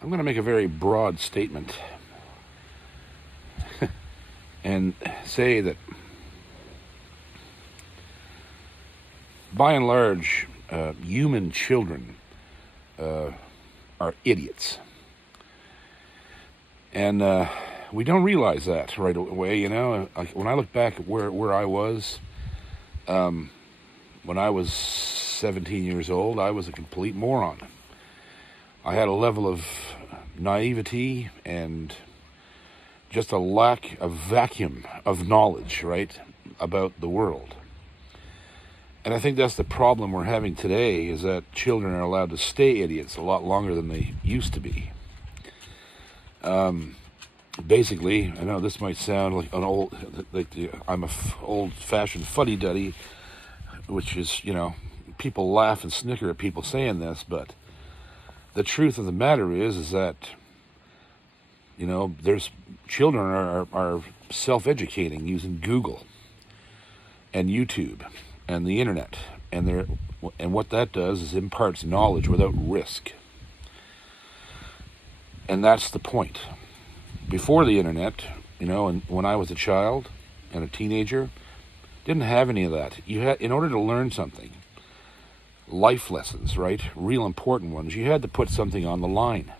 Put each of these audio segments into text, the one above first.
I'm going to make a very broad statement and say that by and large, human children are idiots. And we don't realize that right away, you know. When I look back at where I was, when I was 17 years old, I was a complete moron. I had a level of naivety and just a vacuum of knowledge, right, about the world. And I think that's the problem we're having today, is that children are allowed to stay idiots a lot longer than they used to be. Basically, I know this might sound like I'm a old-fashioned fuddy-duddy, which is, you know, people laugh and snicker at people saying this, but the truth of the matter is that, you know, there's children are self-educating using Google and YouTube and the internet, and what that does is imparts knowledge without risk. And that's the point. Before the internet, you know, and when I was a child and a teenager, didn't have any of that. You had, in order to learn something, life lessons, right, real important ones, you had to put something on the line.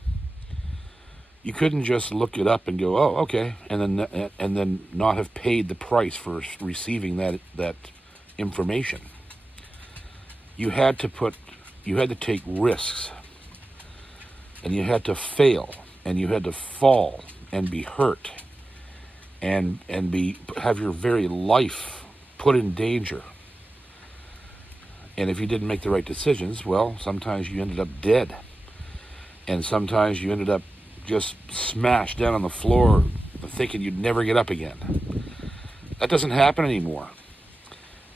You couldn't just look it up and go, oh, okay, and then not have paid the price for receiving that information. You had to take risks, and you had to fail, and you had to fall and be hurt, and have your very life put in danger. And if you didn't make the right decisions, well, sometimes you ended up dead, and sometimes you ended up just smashed down on the floor thinking you'd never get up again. That doesn't happen anymore.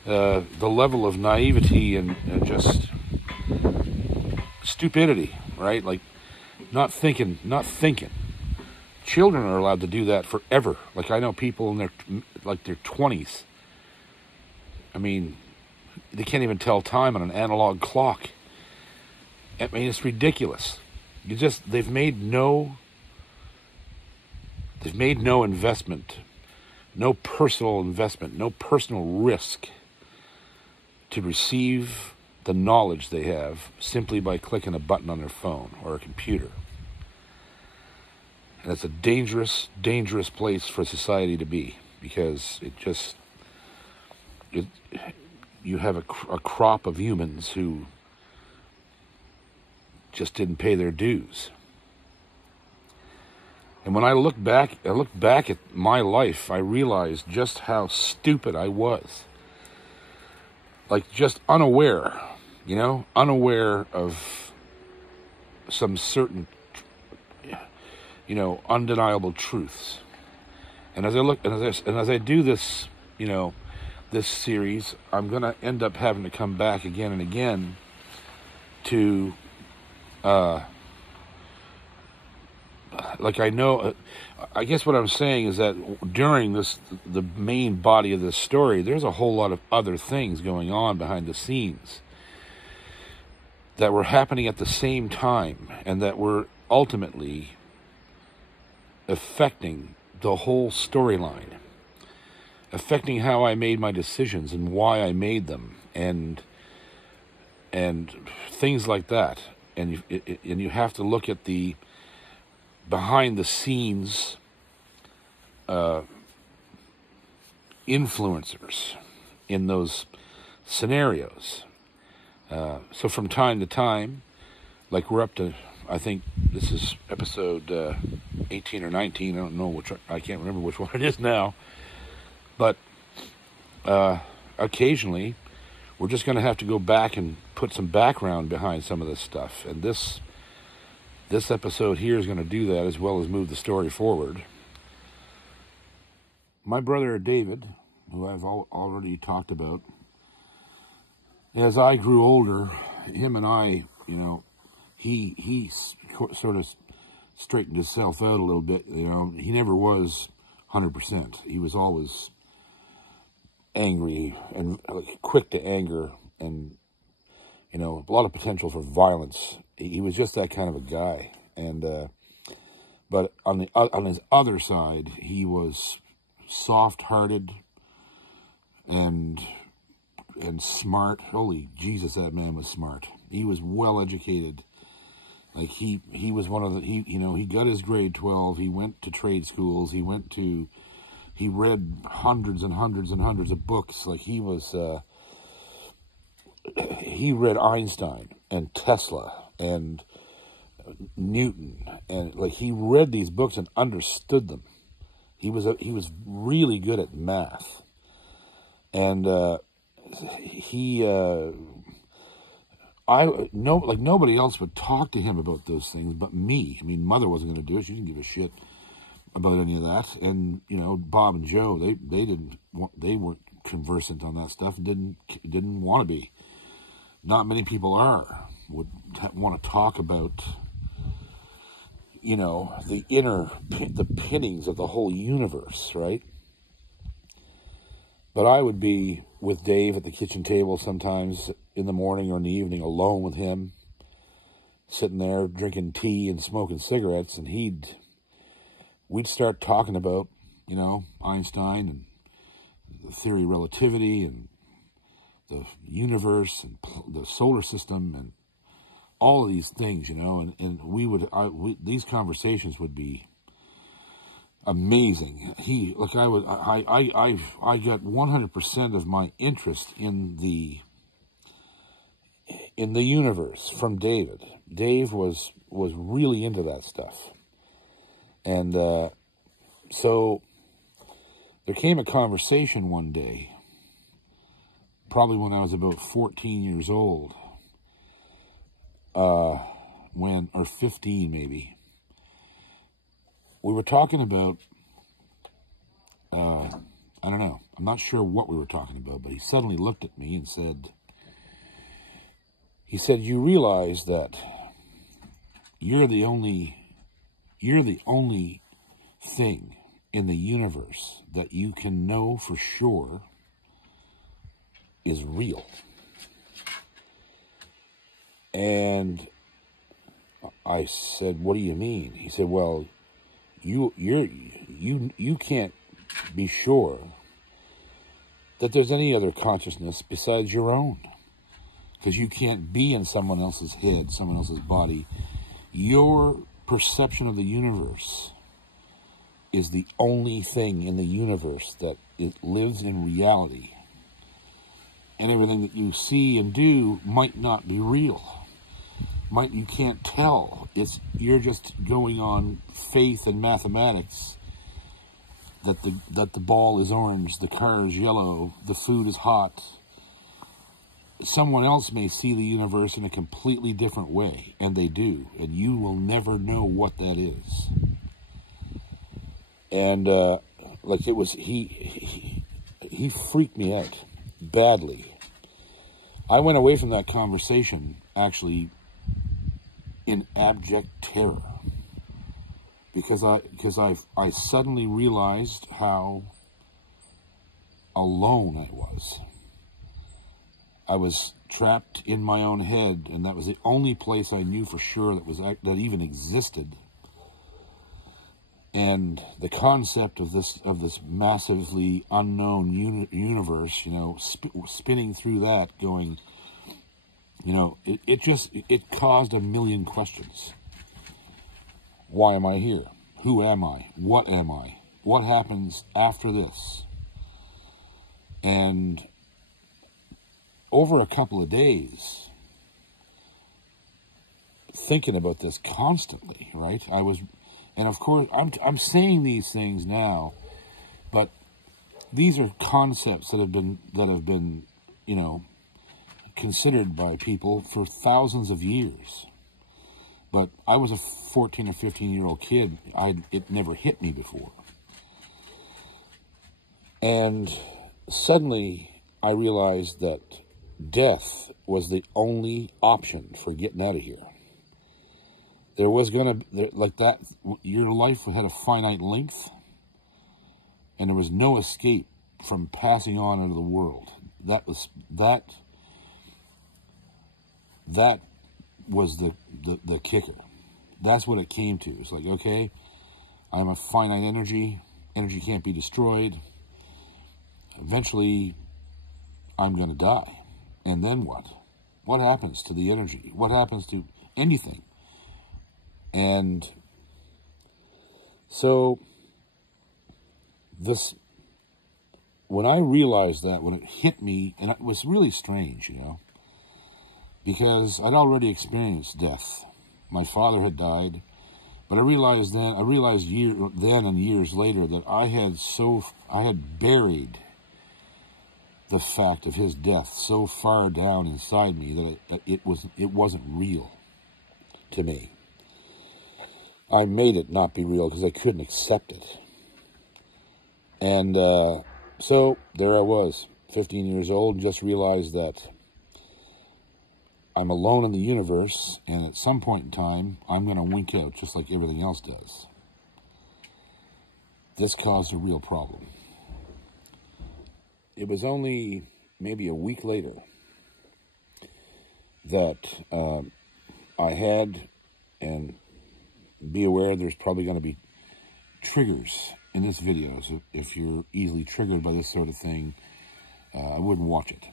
The level of naivety and just stupidity, right? Like not thinking. Children are allowed to do that forever. Like I know people in their 20s. I mean, they can't even tell time on an analog clock. I mean, it's ridiculous. They've made no investment, no personal investment, no personal risk to receive the knowledge they have simply by clicking a button on their phone or a computer. And it's a dangerous, dangerous place for society to be, because you have a crop of humans who just didn't pay their dues. And when I look back at my life, I realized just how stupid I was. Like just unaware of some certain, you know, undeniable truths. And as I do this, you know, this series, I'm going to end up having to come back again and again to, I guess what I'm saying is that during the main body of this story, there's a whole lot of other things going on behind the scenes that were happening at the same time, and that were ultimately affecting the whole storyline, affecting how I made my decisions and why I made them, and things like that. And you have to look at the behind the scenes influencers in those scenarios. So from time to time, like we're up to, I think this is episode 18 or 19. I don't know I can't remember which one it is now. But occasionally, we're just going to have to go back and put some background behind some of this stuff. And this episode here is going to do that, as well as move the story forward. My brother David, who I've already talked about, as I grew older, him and I, you know, he sort of straightened himself out a little bit. You know, he never was 100%. He was always angry and quick to anger, and, you know, a lot of potential for violence. He was just that kind of a guy. And but on his other side, he was soft-hearted and smart. Holy Jesus, that man was smart. He was well-educated. Like, he was one of the, he got his grade 12. He went to trade schools. He read hundreds and hundreds and hundreds of books. Like, he read Einstein and Tesla and Newton, and like, he read these books and understood them. He was really good at math, and nobody else would talk to him about those things but me. I mean, Mother wasn't going to do it. She didn't give a shit about any of that. And Bob and Joe, they weren't conversant on that stuff and didn't want to be. Not many people would want to talk about the pinnings of the whole universe, right? But I would be with Dave at the kitchen table sometimes in the morning or in the evening, alone with him, sitting there drinking tea and smoking cigarettes, and we'd start talking about, Einstein and the theory of relativity and the universe and the solar system and all of these things, and these conversations would be amazing. I got 100% of my interest in the universe from David. Dave was really into that stuff. And so there came a conversation one day, probably when I was about 14 years old, or 15 maybe. We were talking about, I don't know, I'm not sure what we were talking about, but he suddenly looked at me and said, you realize that you're the only thing in the universe that you can know for sure is real. And I said, what do you mean? He said, well, you can't be sure that there's any other consciousness besides your own, because you can't be in someone else's head, someone else's body. Your perception of the universe is the only thing in the universe that it lives in reality, and everything that you see and do might not be real. You can't tell. You're just going on faith and mathematics that the ball is orange, the car is yellow, the food is hot. Someone else may see the universe in a completely different way, and they do, and you will never know what that is. And he freaked me out badly. I went away from that conversation actually in abject terror, because I suddenly realized how alone I was. I was trapped in my own head, and that was the only place I knew for sure that even existed. And the concept of this massively unknown universe, spinning through that, going, it caused a million questions. Why am I here? Who am I? What am I? What happens after this? And over a couple of days, thinking about this constantly, right? And of course, I'm saying these things now, but these are concepts that have been, considered by people for thousands of years. But I was a 14 or 15-year-old kid. It never hit me before. And suddenly I realized that death was the only option for getting out of here. There was your life had a finite length, and there was no escape from passing on into the world. That was the kicker. that's what it came to. It's like, okay, I'm a finite energy. Energy can't be destroyed. Eventually, I'm going to die. And then what? What happens to the energy? What happens to anything? And so, when I realized that, when it hit me, and it was really strange, you know, because I'd already experienced death. My father had died. But I realized then and years later that I had buried the fact of his death so far down inside me that it wasn't real to me. I made it not be real because I couldn't accept it. And so there I was, 15 years old, and just realized that I'm alone in the universe, and at some point in time, I'm going to wink out just like everything else does. This caused a real problem. It was only maybe a week later that I had, and be aware there's probably going to be triggers in this video, so if you're easily triggered by this sort of thing, I wouldn't watch it.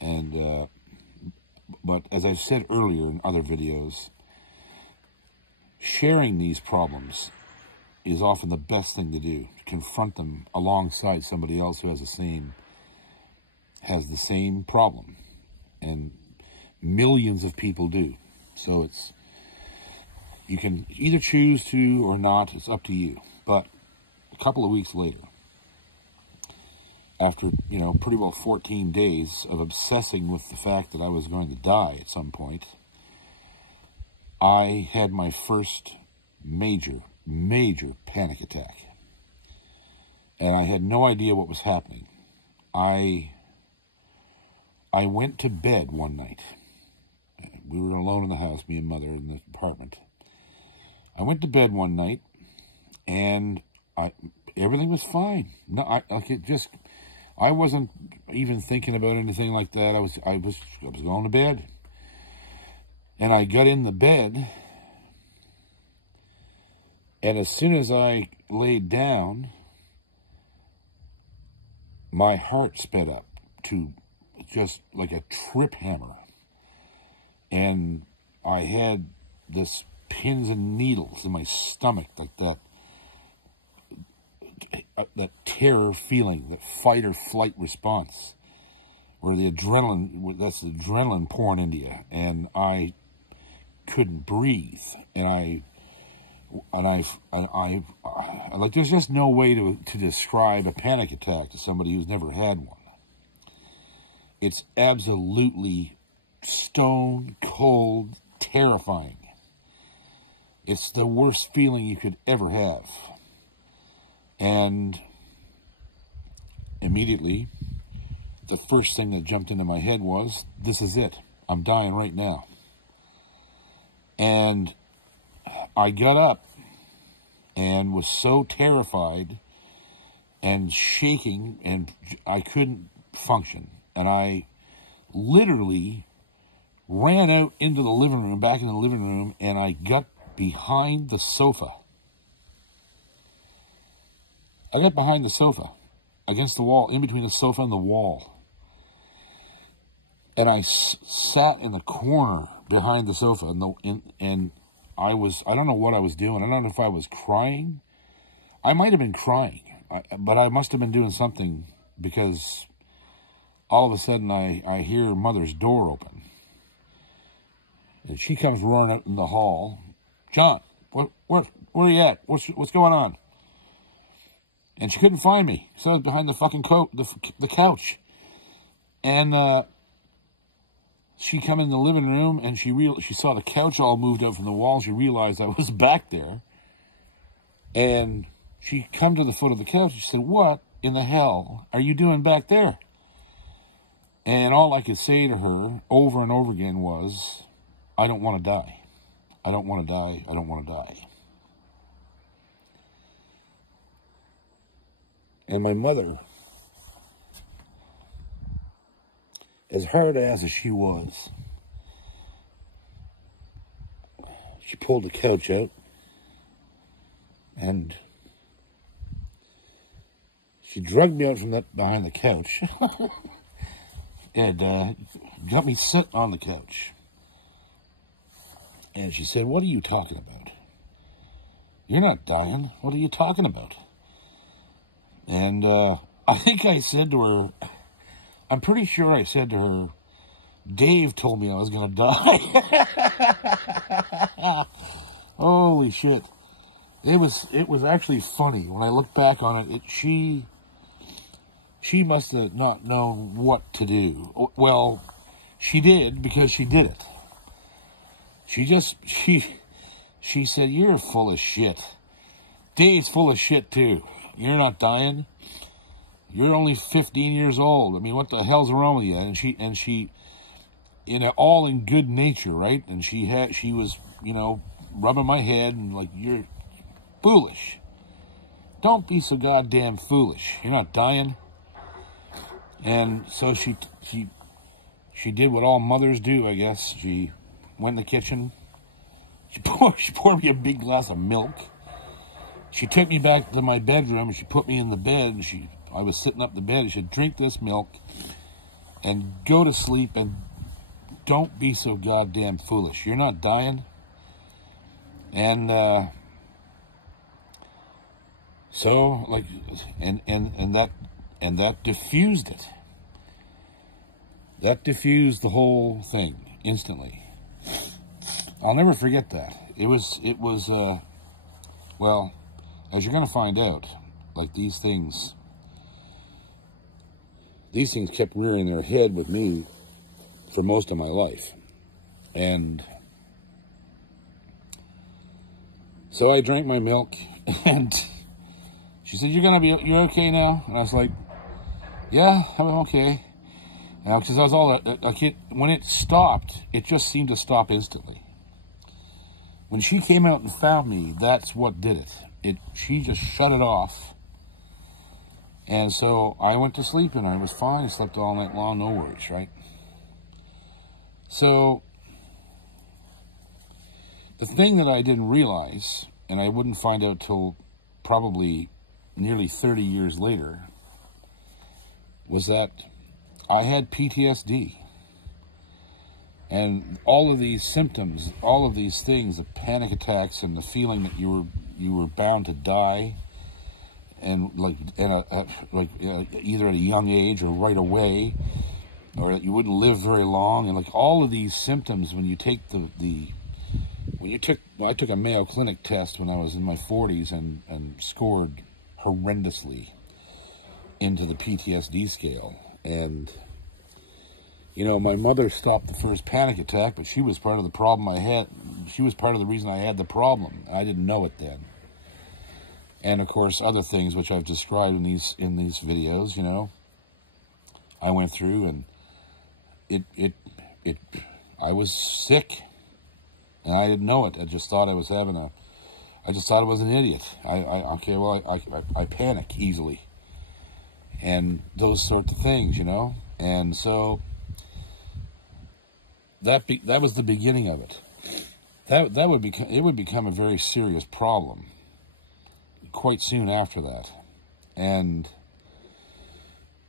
And but as I've said earlier in other videos, sharing these problems is often the best thing to do. Confront them alongside somebody else who has the same problem. And millions of people do. So you can either choose to or not, it's up to you. But a couple of weeks later, after, you know, pretty well 14 days of obsessing with the fact that I was going to die at some point, I had my first major panic attack. And I had no idea what was happening. I went to bed one night. We were alone in the house, me and Mother in the apartment. I went to bed one night, and everything was fine. No, I wasn't even thinking about anything like that. I was going to bed. And I got in the bed, and as soon as I laid down, my heart sped up to just like a trip hammer. And I had this pins and needles in my stomach, like that terror feeling, that fight or flight response, where the that's the adrenaline pouring into you, and I couldn't breathe, and I like, there's just no way to describe a panic attack to somebody who's never had one. It's absolutely stone cold, terrifying. It's the worst feeling you could ever have. And immediately, the first thing that jumped into my head was, this is it. I'm dying right now. And I got up and was so terrified and shaking, and I couldn't function. And I literally ran out into the living room, back in the living room, and I got behind the sofa. I got behind the sofa, against the wall, in between the sofa and the wall. And I sat in the corner behind the sofa, and I don't know what I was doing. I don't know if I was crying. I might have been crying, but I must have been doing something, because all of a sudden I hear Mother's door open. And she comes roaring out in the hall. John, where are you at? What's going on? And she couldn't find me. So I was behind the fucking the couch. And she come in the living room, and she saw the couch all moved up from the wall. She realized I was back there. And she come to the foot of the couch. She said, what in the hell are you doing back there? And all I could say to her over and over again was, I don't want to die. I don't want to die. I don't want to die. And my mother, as hard-ass as she was, she pulled the couch out, and she dragged me out from that behind the couch, and got me sit on the couch. And she said, "What are you talking about? You're not dying. What are you talking about?" And I think I said to her, I'm pretty sure I said to her, "Dave told me I was going to die." Holy shit. It was actually funny. When I look back on it, she must have not known what to do. Well, she did, because she did it. She said, "You're full of shit. Dave's full of shit too. You're not dying. You're only 15 years old. I mean, what the hell's wrong with you?" And she, all in good nature, right? And she was, rubbing my head and like, "You're foolish. Don't be so goddamn foolish. You're not dying." And so she did what all mothers do, I guess. She went in the kitchen. She poured me a big glass of milk. She took me back to my bedroom, and she put me in the bed, and I was sitting up in the bed, and she said, "Drink this milk and go to sleep, and don't be so goddamn foolish. You're not dying." And so, like, and that diffused it. That diffused the whole thing instantly. I'll never forget that. It was well, as you're going to find out, like, these things kept rearing their head with me for most of my life. And so I drank my milk, and she said, you're okay now?" And I was like, "Yeah, I'm okay." Because I was all like, when it stopped, it just seemed to stop instantly. When she came out and found me, that's what did it. She just shut it off. And so I went to sleep, and I was fine. I slept all night long, no worries, right? So the thing that I didn't realize, and I wouldn't find out till probably nearly 30 years later, was that I had PTSD. And all of these symptoms, all of these things, the panic attacks and the feeling that you were bound to die, and either at a young age or right away, or that you wouldn't live very long, and like all of these symptoms, when you take I took a Mayo Clinic test when I was in my 40s and scored horrendously into the PTSD scale. And my mother stopped the first panic attack, but she was part of the problem I had. She was part of the reason I had the problem. I didn't know it then. And of course, other things which I've described in these videos, I went through, and I was sick, and I didn't know it. I just thought I was I just thought I was an idiot. I panic easily, and those sorts of things, And so that was the beginning of it. It would become a very serious problem quite soon after that. And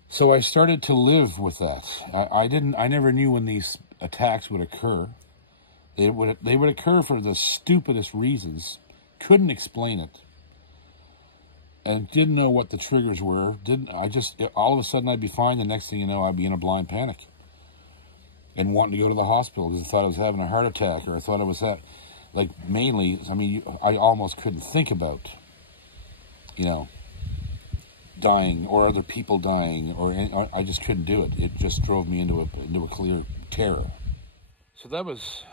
so I started to live with that. I never knew when these attacks would occur. They would occur for the stupidest reasons. Couldn't explain it. And didn't know what the triggers were. All of a sudden I'd be fine. The next thing you know, I'd be in a blind panic. And wanting to go to the hospital because I thought I was having a heart attack, or I thought I was mainly, I almost couldn't think about, dying or other people dying, or I just couldn't do it. It just drove me into a clear terror. So that was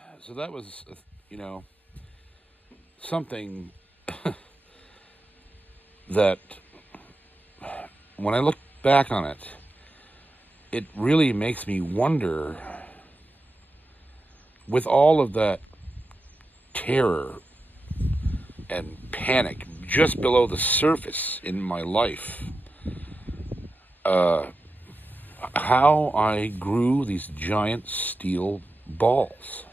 something that when I look back on it, it really makes me wonder, with all of that terror and panic just below the surface in my life, how I grew these giant steel balls.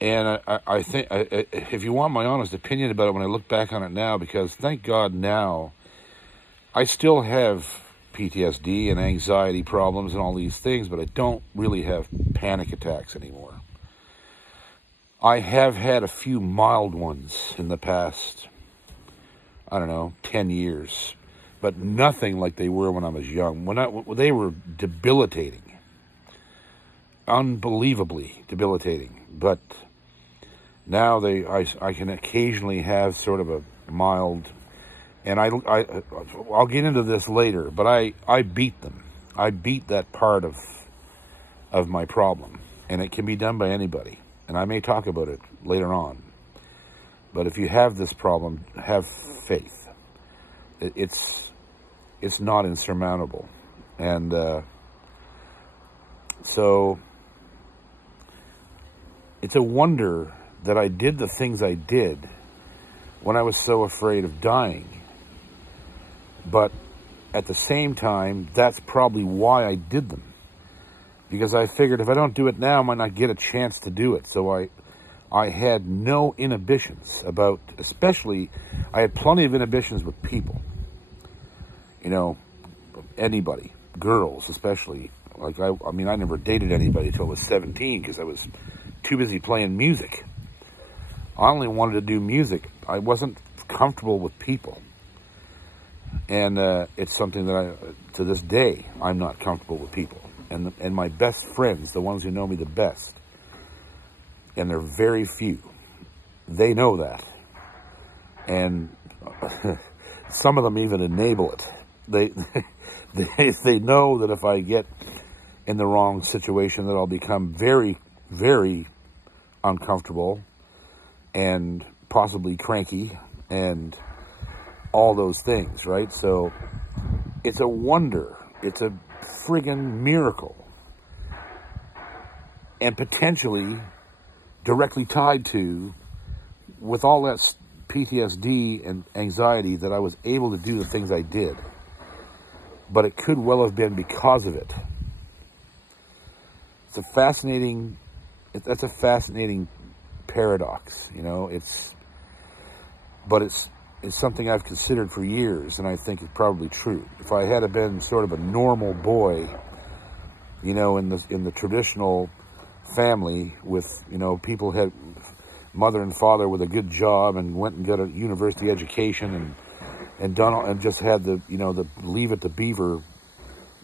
And I think, if you want my honest opinion about it, when I look back on it now, because thank God now, I still have PTSD and anxiety problems and all these things, but I don't really have panic attacks anymore. I have had a few mild ones in the past, I don't know, 10 years, but nothing like they were when I was young. They were debilitating, unbelievably debilitating, but now I can occasionally have sort of a mild, and I'll get into this later, but I beat them. I beat that part of my problem, and it can be done by anybody. And I may talk about it later on. But if you have this problem, have faith. It's not insurmountable. And so it's a wonder that I did the things I did when I was so afraid of dying. But at the same time, that's probably why I did them. Because I figured if I don't do it now, I might not get a chance to do it. So I had no inhibitions about, especially, I had plenty of inhibitions with people. You know, anybody, girls especially. Like, I mean, I never dated anybody until I was 17 because I was too busy playing music. I only wanted to do music. I wasn't comfortable with people. And it's something that to this day, I'm not comfortable with people. And my best friends, the ones who know me the best, and they're very few, they know that. And some of them even enable it. They know that if I get in the wrong situation, that I'll become very, very uncomfortable and possibly cranky and all those things, right? So it's a wonder. It's a friggin' miracle, and potentially directly tied to, with all that PTSD and anxiety, that I was able to do the things I did. But it could well have been because of it. It's a fascinating, that's a fascinating paradox, you know. But it's something I've considered for years, and I think it's probably true. If I had been sort of a normal boy, you know, in the traditional family with, you know, people had mother and father with a good job and went and got a university education and just had the, you know, the leave it to beaver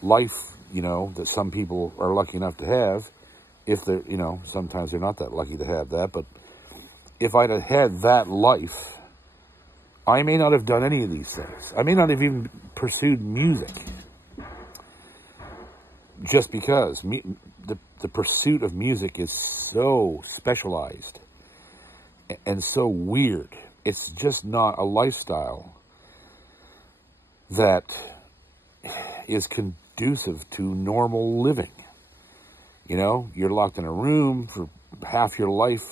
life, you know, that some people are lucky enough to have. If they're, you know, sometimes they're not that lucky to have that, but if I'd have had that life, I may not have done any of these things. I may not have even pursued music. Just because the pursuit of music is so specialized and so weird. It's just not a lifestyle that is conducive to normal living. You know, you're locked in a room for half your life,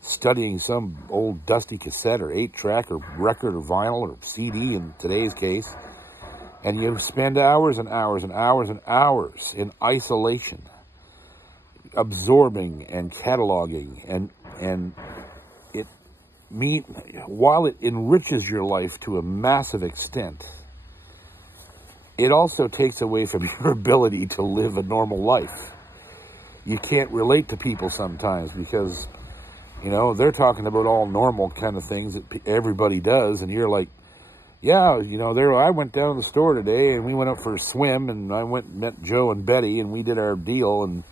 studying some old dusty cassette or 8-track or record or vinyl or CD in today's case, and you spend hours and hours and hours and hours in isolation, absorbing and cataloging, and while it enriches your life to a massive extent, it also takes away from your ability to live a normal life. You can't relate to people sometimes because, you know, they're talking about all normal kind of things that everybody does, and you're like, yeah, you know, I went down to the store today, and we went up for a swim, and I went and met Joe and Betty, and we did our deal, and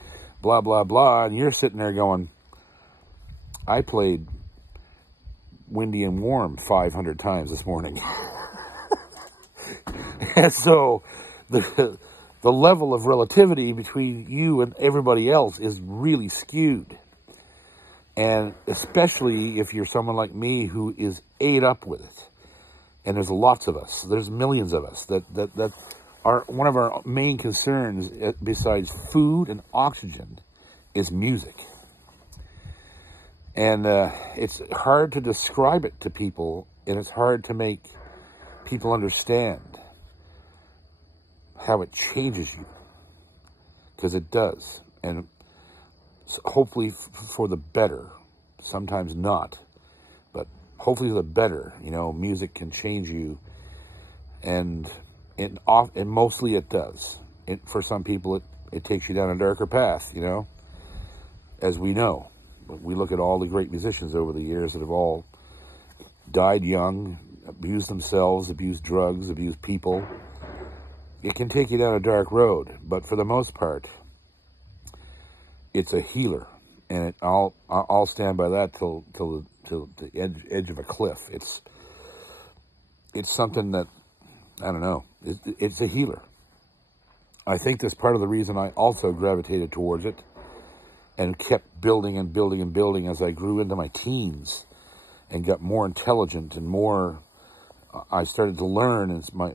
blah, blah, blah, and you're sitting there going, I played Windy and Warm 500 times this morning. And so the level of relativity between you and everybody else is really skewed. And especially if you're someone like me who is ate up with it. And there's lots of us. There's millions of us that are, one of our main concerns besides food and oxygen is music. And it's hard to describe it to people, and it's hard to make people understand how it changes you, because it does, and hopefully for the better. sometimes not. But hopefully the better. You know, music can change you, and mostly it does. For some people, it takes you down a darker path, you know, as we know. But we look at all the great musicians over the years that have all died young, abused themselves, abused drugs, abused people. It can take you down a dark road, but for the most part, it's a healer, and I'll stand by that till the edge of a cliff. It's something that, I don't know, it's a healer. I think that's part of the reason I also gravitated towards it and kept building and building and building as I grew into my teens and got more intelligent and more, I started to learn, and my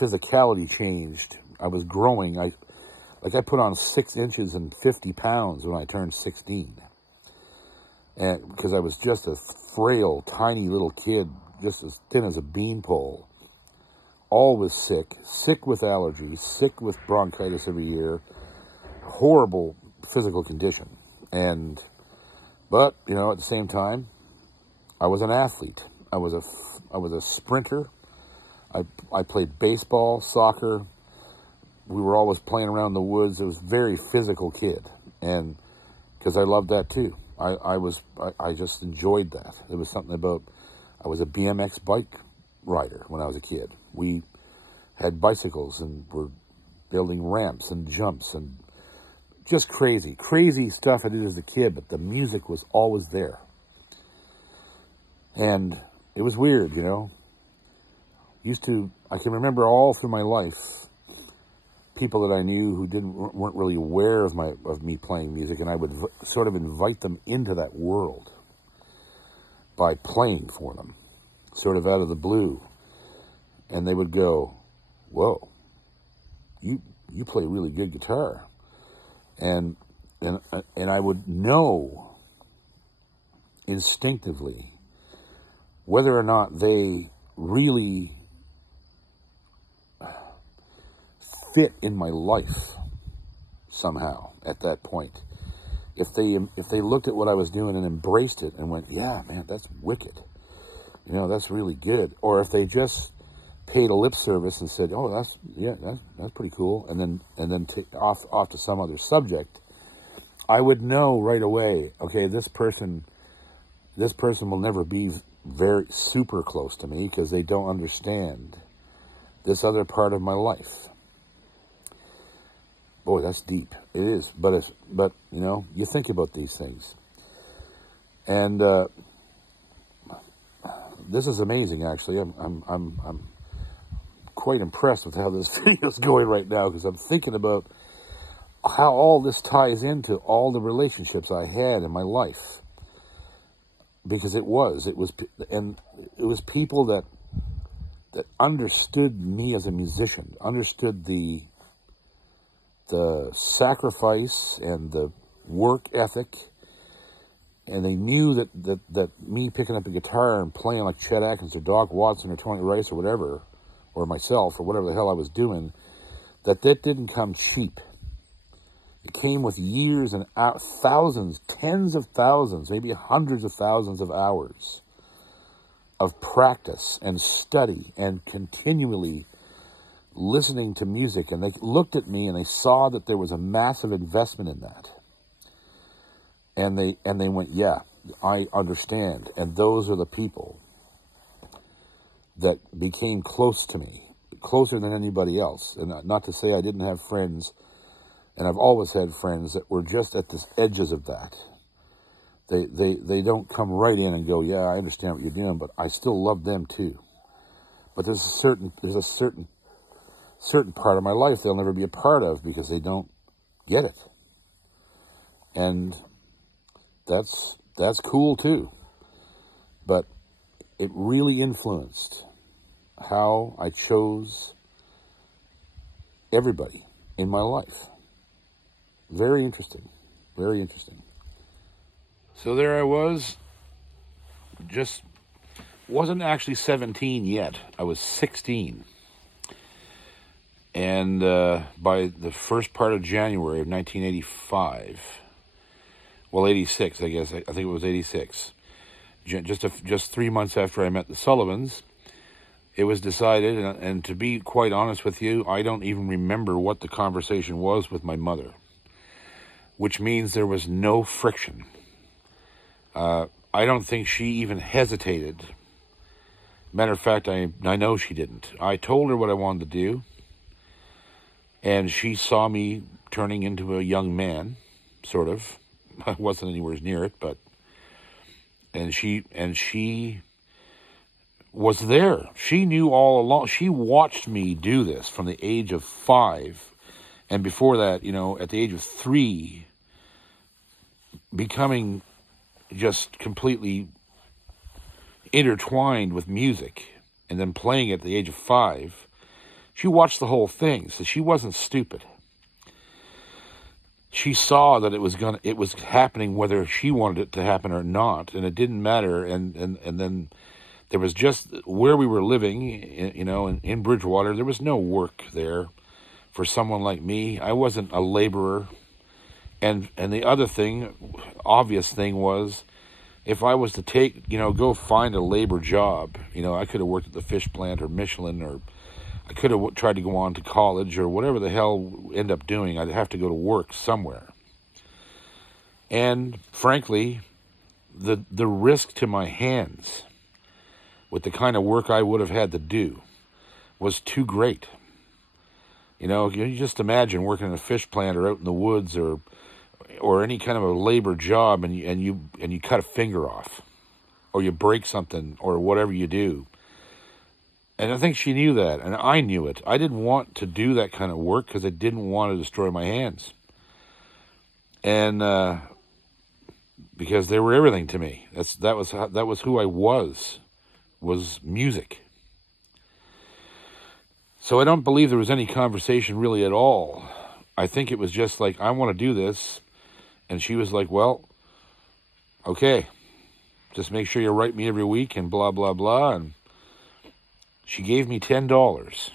physicality changed. I was growing. I put on 6 inches and 50 pounds when I turned 16. And because I was just a frail, tiny little kid, just as thin as a beanpole. Always sick with allergies, sick with bronchitis every year, horrible physical condition. But, you know, at the same time, I was an athlete. I was a sprinter. I played baseball, soccer. We were always playing around the woods. I was a very physical kid, and because I loved that too. I just enjoyed that. There was something about, I was a BMX bike rider when I was a kid. We had bicycles and were building ramps and jumps and just crazy stuff I did as a kid, but the music was always there. And it was weird, you know. I can remember all through my life, people that I knew who weren't really aware of me playing music, and I would sort of invite them into that world by playing for them, sort of out of the blue. And they would go, "Whoa, you play really good guitar," and I would know instinctively whether or not they really fit in my life somehow at that point. If they looked at what I was doing and embraced it and went, "Yeah, man, that's wicked. You know, that's really good," or if they just paid a lip service and said, "Oh, that's pretty cool," and then off to some other subject, I would know right away, okay, this person will never be very super close to me because they don't understand this other part of my life. Boy, that's deep. It is, but you know, you think about these things, and this is amazing. Actually, I'm quite impressed with how this video is going right now, because I'm thinking about how all this ties into all the relationships I had in my life. Because it was people that understood me as a musician, understood the sacrifice and the work ethic, and they knew that me picking up a guitar and playing like Chet Atkins or Doc Watson or Tony Rice or whatever, or myself or whatever the hell I was doing, that didn't come cheap. It came with years and thousands, tens of thousands, maybe hundreds of thousands of hours of practice and study and continually listening to music. And they looked at me and they saw that there was a massive investment in that. And they went, "Yeah, I understand." And those are the people that became close to me, closer than anybody else. And not to say I didn't have friends, and I've always had friends that were just at the edges of that. They don't come right in and go, "Yeah, I understand what you're doing, but I still love them too." But there's a certain part of my life they'll never be a part of because they don't get it. And that's cool too. But it really influenced how I chose everybody in my life. Very interesting. Very interesting. So there I was. Just wasn't actually 17 yet. I was 16. And by the first part of January of 1985, well, 86, I guess. I think it was 86. Just 3 months after I met the Sullivans, it was decided, and to be quite honest with you, I don't even remember what the conversation was with my mother, which means there was no friction. I don't think she even hesitated. Matter of fact, I know she didn't. I told her what I wanted to do, and she saw me turning into a young man, sort of. I wasn't anywhere near it, but... And she was there. She knew all along. She watched me do this from the age of 5. And before that, at the age of 3, becoming just completely intertwined with music, and then playing it at the age of 5. She watched the whole thing, so she wasn't stupid. She saw that it was happening whether she wanted it to happen or not, and it didn't matter. And then there was just where we were living, in Bridgewater. There was no work there for someone like me. I wasn't a laborer. And the other thing, obvious thing was, if I was to go find a labor job, I could have worked at the fish plant or Michelin, or I could have tried to go on to college or whatever the hell end up doing. I'd have to go to work somewhere. And frankly, the risk to my hands with the kind of work I would have had to do was too great. You just imagine working in a fish plant or out in the woods or any kind of a labor job, and you cut a finger off, or you break something, or whatever you do. And I think she knew that, and I knew it. I didn't want to do that kind of work because I didn't want to destroy my hands. And because they were everything to me. That was who I was music. So I don't believe there was any conversation really at all. I think it was just like, I want to do this. And she was like, well, okay, just make sure you write me every week and blah, blah, blah. And she gave me $10.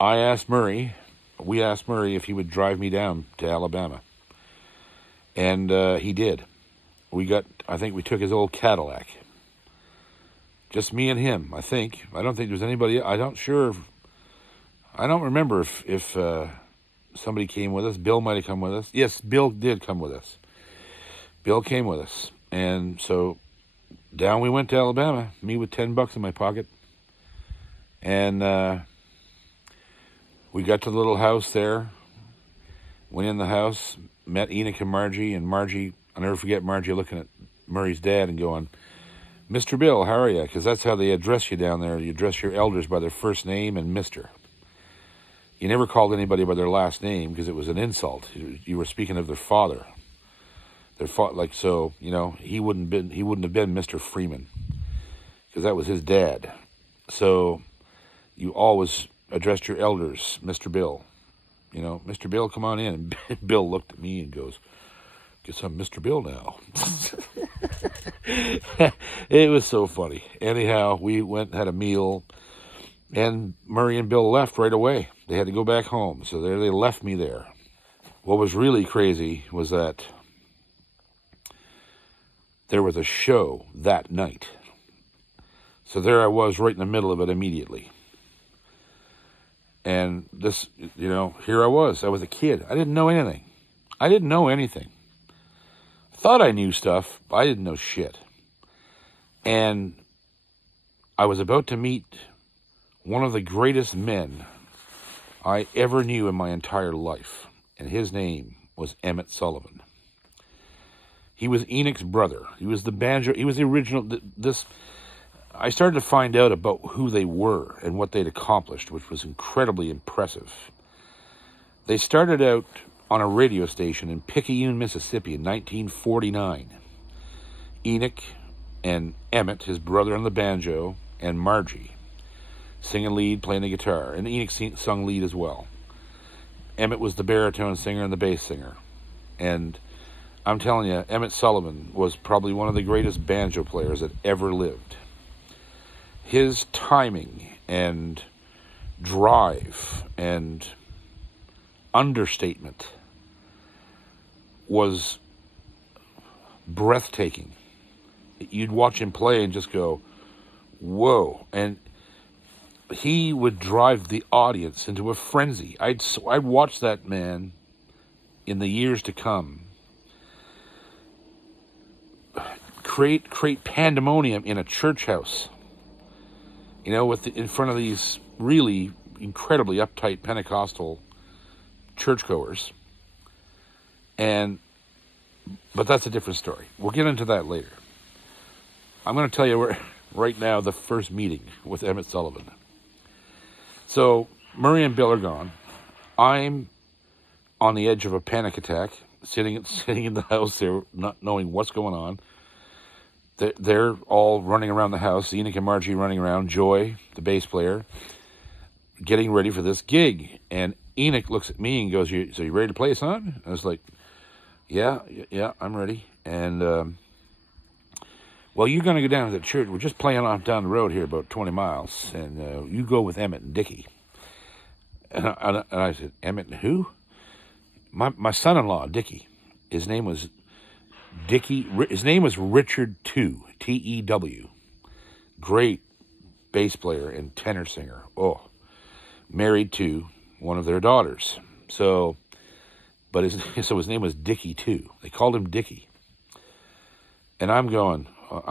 We asked Murray if he would drive me down to Alabama. And he did. I think we took his old Cadillac. Just me and him, I think. I don't think there's anybody. I don't remember if somebody came with us. Bill might have come with us. Yes, Bill did come with us. Bill came with us. And so down we went to Alabama, me with $10 in my pocket. And we got to the little house there. Went in the house, met Enoch and Margie, I'll never forget Margie looking at Murray's dad and going, Mr. Bill, how are you? Because that's how they address you down there. You address your elders by their first name and Mr. You never called anybody by their last name because it was an insult. You were speaking of their father. He wouldn't have been Mr. Freeman because that was his dad. So you always addressed your elders, Mr. Bill. Mr. Bill, come on in. And Bill looked at me and goes, guess I'm Mr. Bill now. It was so funny. Anyhow, we went and had a meal, and Murray and Bill left right away. They had to go back home, so they left me there. What was really crazy was that there was a show that night. So there I was right in the middle of it immediately. And this, here I was. I was a kid. I didn't know anything. Thought I knew stuff, but I didn't know shit. And I was about to meet one of the greatest men I ever knew in my entire life. And his name was Emmett Sullivan. He was Enoch's brother. He was the banjo. He was the original. I started to find out about who they were and what they'd accomplished, which was incredibly impressive. They started out on a radio station in Picayune, Mississippi in 1949. Enoch and Emmett, his brother on the banjo, and Margie, singing lead, playing the guitar. And Enoch sung lead as well. Emmett was the baritone singer and the bass singer. And I'm telling you, Emmett Sullivan was probably one of the greatest banjo players that ever lived. His timing and drive and understatement was breathtaking. You'd watch him play and just go, whoa. And he would drive the audience into a frenzy. I'd watch that man in the years to come create pandemonium in a church house, in front of these really incredibly uptight Pentecostal churchgoers. But that's a different story. We'll get into that later. I'm going to tell you right now the first meeting with Emmett Sullivan. So Murray and Bill are gone. I'm on the edge of a panic attack, sitting in the house there, not knowing what's going on. They're all running around the house. Enoch and Margie running around. Joy, the bass player, getting ready for this gig. And Enoch looks at me and goes, "So you ready to play, son?" I was like, Yeah, I'm ready. And well, you're going to go down to the church. We're just playing off down the road here, about 20 miles, and you go with Emmett and Dickie. And I said, Emmett and who? My son-in-law, Dickie. His name was Dickie. His name was Richard Tew, T-E-W. Great bass player and tenor singer. Oh, married to one of their daughters. So his name was Dickie Tew. They called him Dickie. And I'm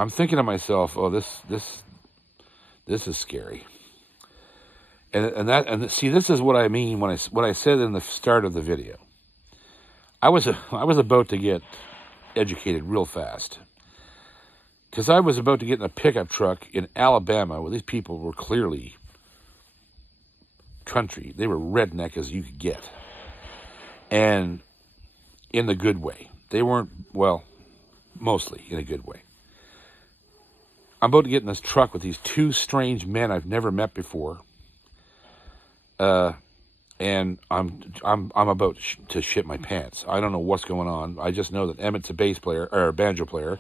thinking to myself, oh, this is scary. And see, this is what I mean when I said in the start of the video. I was about to get educated real fast, because I was about to get in a pickup truck in Alabama where these people were clearly country. They were redneck as you could get, and in the good way. They weren't, well, mostly in a good way. I'm about to get in this truck with these two strange men I've never met before. And I'm about to shit my pants. I don't know what's going on. I just know that Emmett's a bass player, or a banjo player,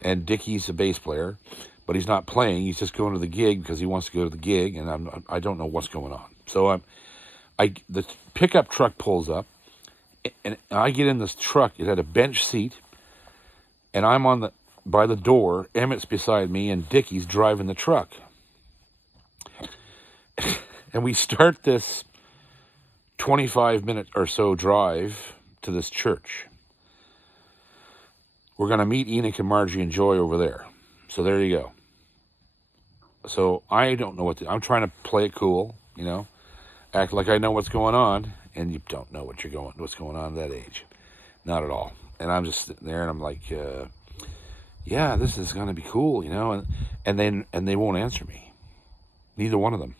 and Dickie's a bass player, but he's not playing. He's just going to the gig because he wants to go to the gig, and I don't know what's going on. So the pickup truck pulls up, and I get in this truck. It had a bench seat, and I'm by the door. Emmett's beside me, and Dickie's driving the truck. And we start this 25-minute or so drive to this church. We're going to meet Enoch and Margie and Joy over there. So there you go. So I don't know I'm trying to play it cool, act like I know what's going on, and you don't know what's going on at that age. Not at all. And I'm just sitting there, and I'm like, yeah, this is going to be cool, and they won't answer me. Neither one of them.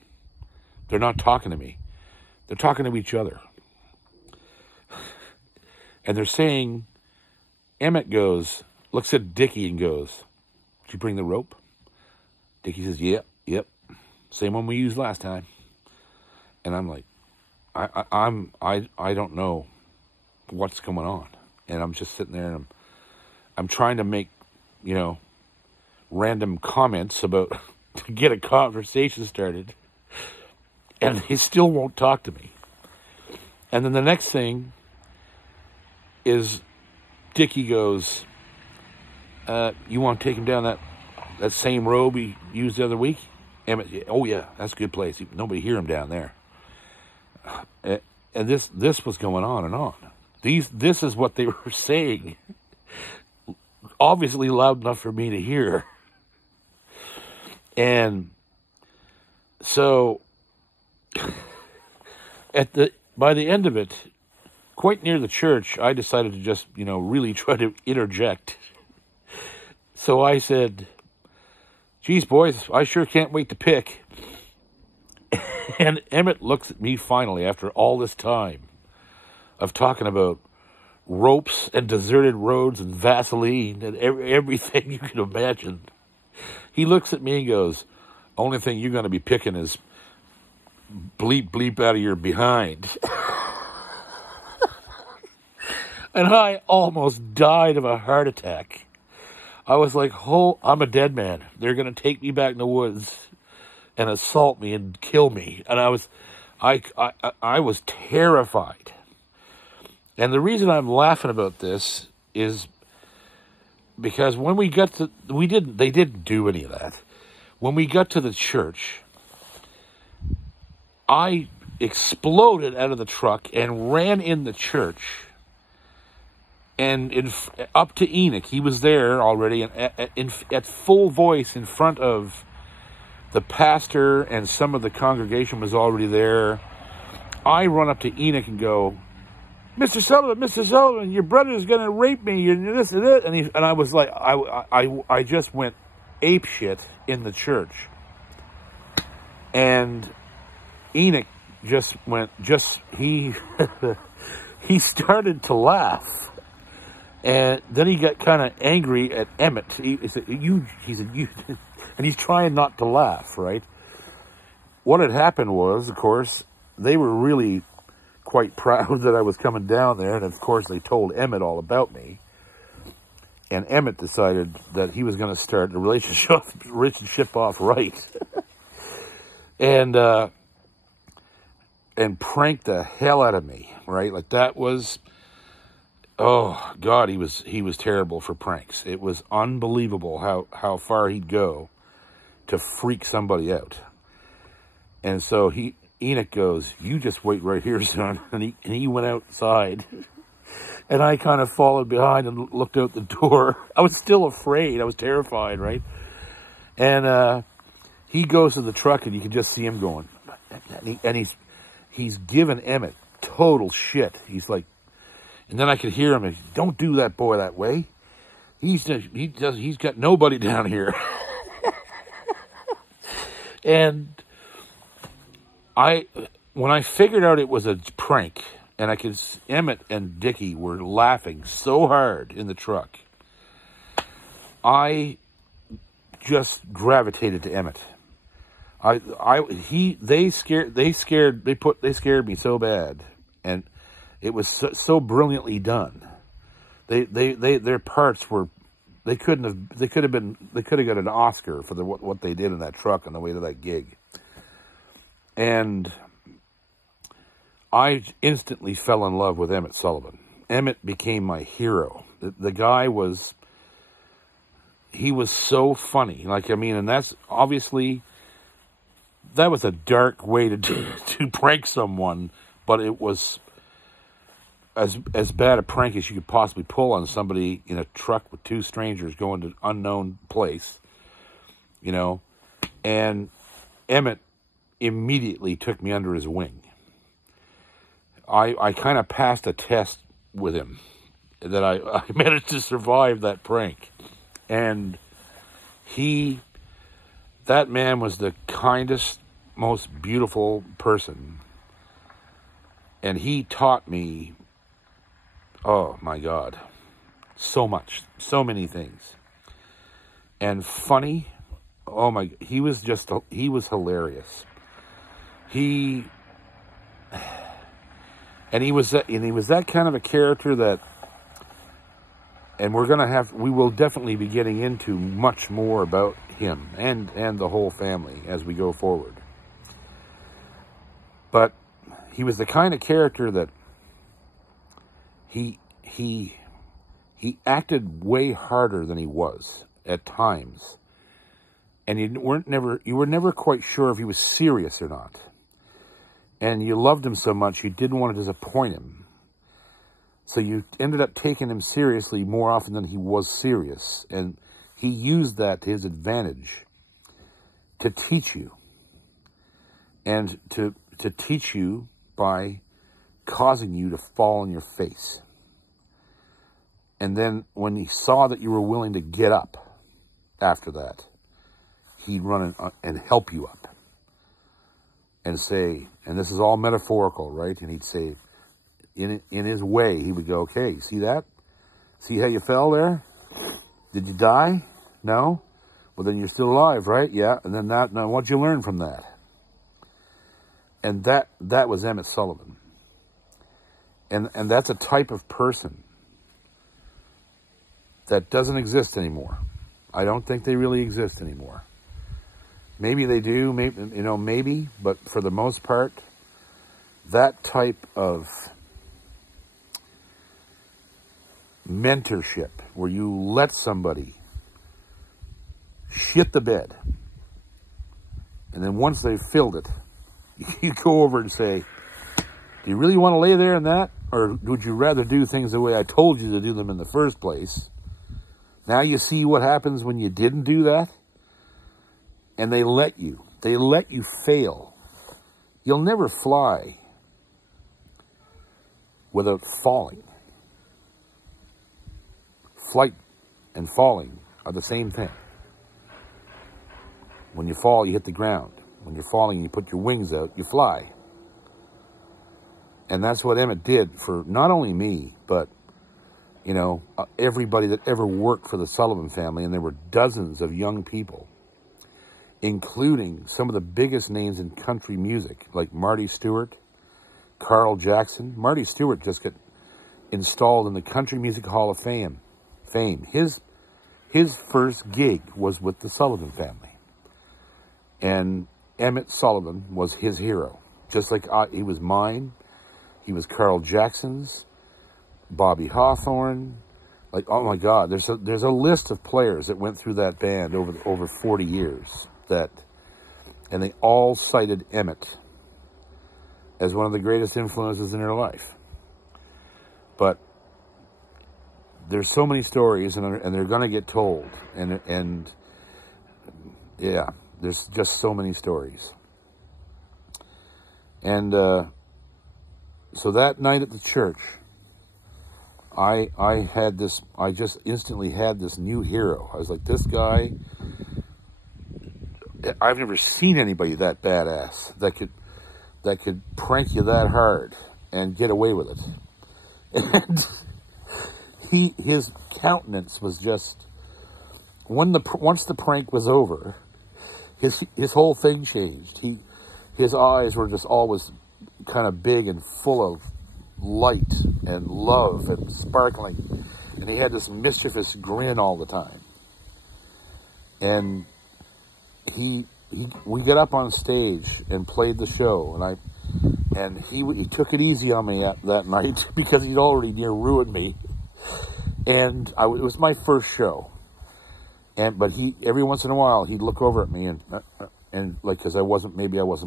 They're not talking to me. They're talking to each other. And they're saying, Emmett looks at Dickie and goes, "Did you bring the rope?" Dickie says, yep. Same one we used last time. And I'm like, I don't know what's going on. And I'm just sitting there, and I'm trying to make, random comments to get a conversation started. And they still won't talk to me. And then the next thing is Dickie goes, you want to take him down that same road we used the other week? Emmett, oh yeah, that's a good place. Nobody hear him down there. And this was going on and on. This is what they were saying. Obviously loud enough for me to hear. And so by the end of it, quite near the church, I decided to just, really try to interject. So I said, "Geez, boys, I sure can't wait to pick." And Emmett looks at me finally after all this time of talking about ropes and deserted roads and Vaseline and everything you can imagine. He looks at me and goes, "Only thing you're going to be picking is bleep out of your behind." And I almost died of a heart attack. I was like, I'm a dead man. They're going to take me back in the woods and assault me and kill me. And I was terrified. And the reason I'm laughing about this is because when we got to, they didn't do any of that. When we got to the church, I exploded out of the truck and ran in the church and up to Enoch. He was there already, and at full voice in front of the pastor, and some of the congregation was already there. I run up to Enoch and go, Mr. Sullivan, your brother's going to rape me, and this and that. And I was like, I just went ape shit in the church. And Enoch he he started to laugh. And then he got kind of angry at Emmett. He said, you, and he's trying not to laugh, right? What had happened was, of course, they were really quite proud that I was coming down there. And, of course, they told Emmett all about me. And Emmett decided that he was going to start the relationship off right. and prank the hell out of me, right? Like, that was, oh, God, he was terrible for pranks. It was unbelievable how far he'd go to freak somebody out. And so Enoch goes, you just wait right here, son. And he went outside. And I kind of followed behind and looked out the door. I was still afraid. I was terrified, right? And he goes to the truck, and you can just see him going. And he's giving Emmett total shit. He's like, and then I could hear him, don't do that boy that way. He's got nobody down here. And when I figured out it was a prank, and Emmett and Dickie were laughing so hard in the truck, I just gravitated to Emmett. They scared me so bad, and it was so brilliantly done. Their parts were, they could have got an Oscar for what they did in that truck on the way to that gig. And I instantly fell in love with Emmett Sullivan. Emmett became my hero. The guy was so funny. Like, I mean, and that's obviously, that was a dark way to prank someone, but it was as bad a prank as you could possibly pull on somebody in a truck with two strangers going to an unknown place, you know. And Emmett immediately took me under his wing. I kind of passed a test with him that I managed to survive that prank. And that man was the kindest, most beautiful person. And he taught me, oh my God, so much, so many things. And funny, oh my, he was hilarious. He was that kind of a character that, and we will definitely be getting into much more about him and the whole family as we go forward. But he was the kind of character that he acted way harder than he was at times. And you were never quite sure if he was serious or not. And you loved him so much, you didn't want to disappoint him. So you ended up taking him seriously more often than he was serious. And he used that to his advantage to teach you. And to teach you by causing you to fall on your face. And then when he saw that you were willing to get up after that, he'd run and help you up. And say, and this is all metaphorical, right? And he'd say, in his way, he would go, okay, see that? See how you fell there? Did you die? No? Well, then you're still alive, right? Yeah. And then now what'd you learn from that? And that was Emmett Sullivan. And that's a type of person that doesn't exist anymore. I don't think they really exist anymore. Maybe they do, maybe, but for the most part, that type of mentorship, where you let somebody shit the bed, and then once they've filled it, you go over and say, do you really want to lay there in that? Or would you rather do things the way I told you to do them in the first place? Now you see what happens when you didn't do that? And they let you fail. You'll never fly without falling. Flight and falling are the same thing. When you fall, you hit the ground. When you're falling, you put your wings out, you fly. And that's what Emmett did for not only me, but, you know, everybody that ever worked for the Sullivan family. And there were dozens of young people, including some of the biggest names in country music, like Marty Stewart, Carl Jackson. Marty Stewart just got installed in the Country Music Hall of Fame. His first gig was with the Sullivan family. And Emmett Sullivan was his hero. Just like he was mine. He was Carl Jackson's, Bobby Hawthorne. Like, oh my God, there's a list of players that went through that band over 40 years and they all cited Emmett as one of the greatest influences in their life. But there's so many stories, and they're going to get told, and yeah, there's just so many stories. And so that night at the church, I just instantly had this new hero. I was like, this guy, I've never seen anybody that badass that could prank you that hard and get away with it. And his countenance was just, once the prank was over, his whole thing changed. His eyes were just always kind of big and full of light and love and sparkling, and he had this mischievous grin all the time. And we got up on stage and played the show, and he took it easy on me that night because he'd already near ruined me. And it was my first show, but every once in a while he'd look over at me and like, because I wasn't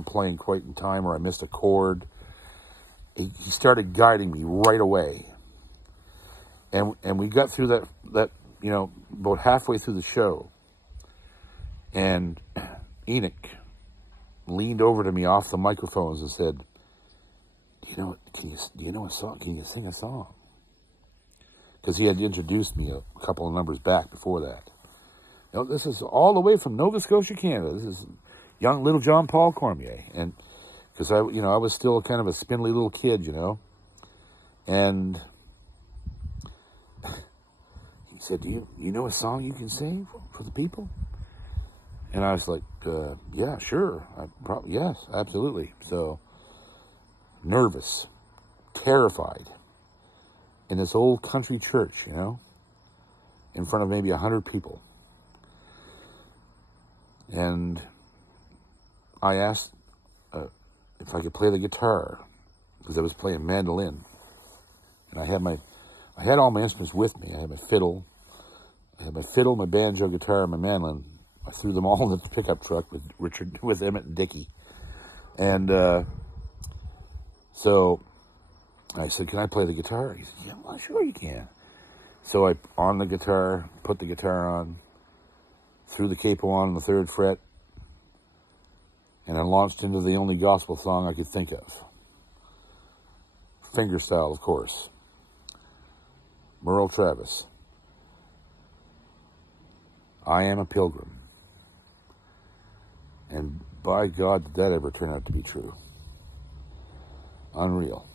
playing quite in time, or I missed a chord. He started guiding me right away, and we got through that you know, about halfway through the show, and Enoch leaned over to me off the microphones and said, do you know a song? Can you sing a song? Because he had introduced me a couple of numbers back before that. You know, this is all the way from Nova Scotia, Canada. This is young little John Paul Cormier, and because I was still kind of a spindly little kid, you know, and he said, "Do you know a song you can sing for the people?" And I was like, "Yeah, sure, yes, absolutely." So nervous, terrified, in this old country church, you know, in front of maybe 100 people, and I asked if I could play the guitar, because I was playing mandolin, and I had all my instruments with me. I had my fiddle, my banjo, guitar, and my mandolin. I threw them all in the pickup truck with Emmett and Dickie, and so I said, "Can I play the guitar?" He said, "Yeah, well, sure you can." So I on the guitar, put the guitar on, threw the capo on the 3rd fret. And I launched into the only gospel song I could think of. Fingerstyle, of course. Merle Travis. I Am a Pilgrim. And by God, did that ever turn out to be true. Unreal.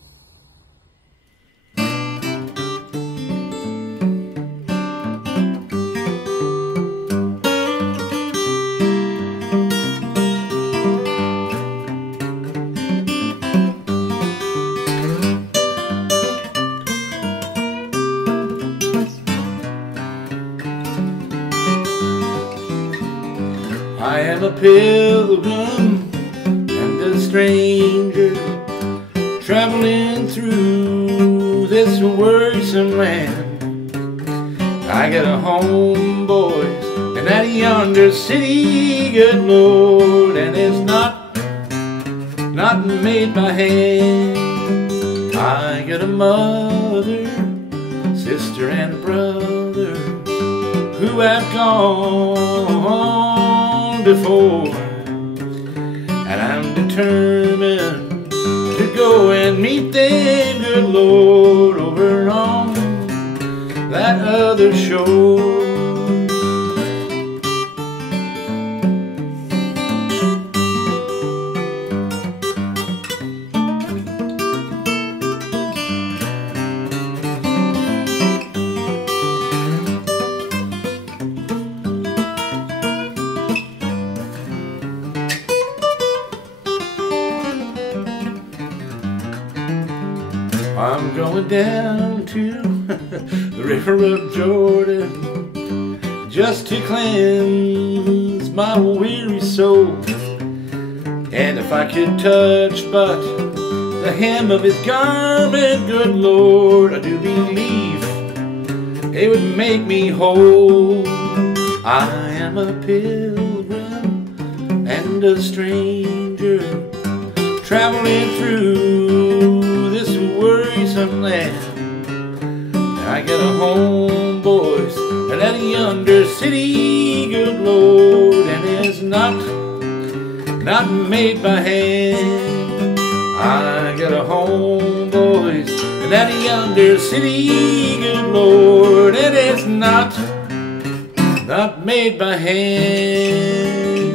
I am a pilgrim and a stranger, traveling through this worrisome land. I got a home, boys, in that yonder city, good Lord, and it's not made by hand. I got a mother, sister, and brother who have gone before, and I'm determined to go and meet them, good Lord, over on that other shore. I'm going down to the river of Jordan just to cleanse my weary soul. And if I could touch but the hem of his garment, good Lord, I do believe it would make me whole. I am a pilgrim and a stranger, traveling through this worrisome land. I got a home, boys, in that yonder city, good Lord, and it's not made by hand. I got a home, boys, in that yonder city, good Lord, and it's not made by hand.